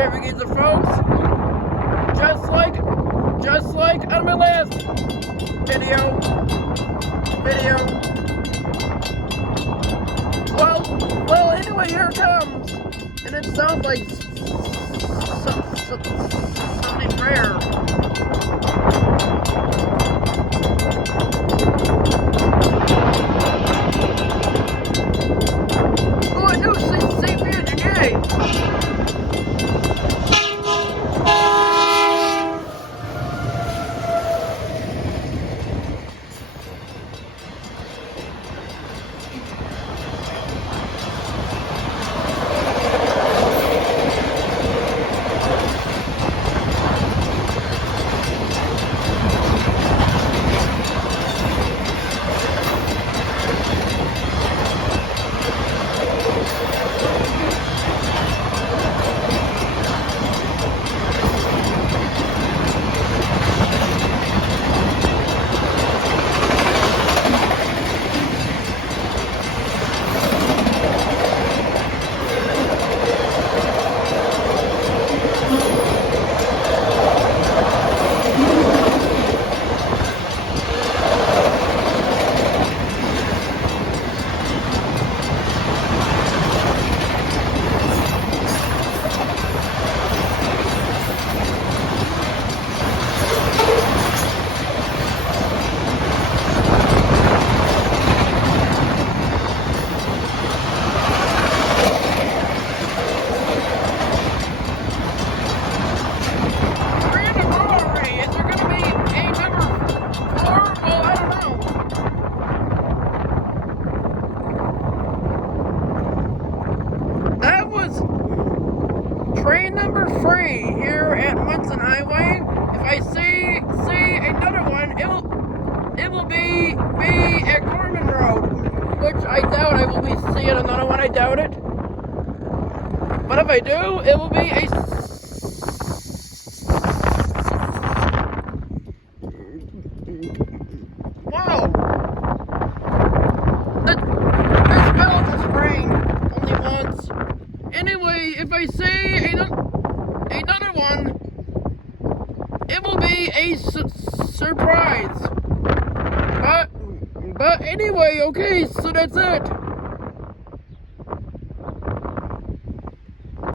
extravaganza, folks. Just like on my last video. Well, anyway, here it comes. And it sounds like something rare. Oh, I know, St. Andrew, yay! Train number 3 here at Munson Highway. If I see another one, it will be at Gorman Road, which I doubt I will be seeing another one. I doubt it. But if I do, it will be a wow. This bell just rang only once. Anyway, if I see another one, it will be a surprise. But anyway, okay, so that's it.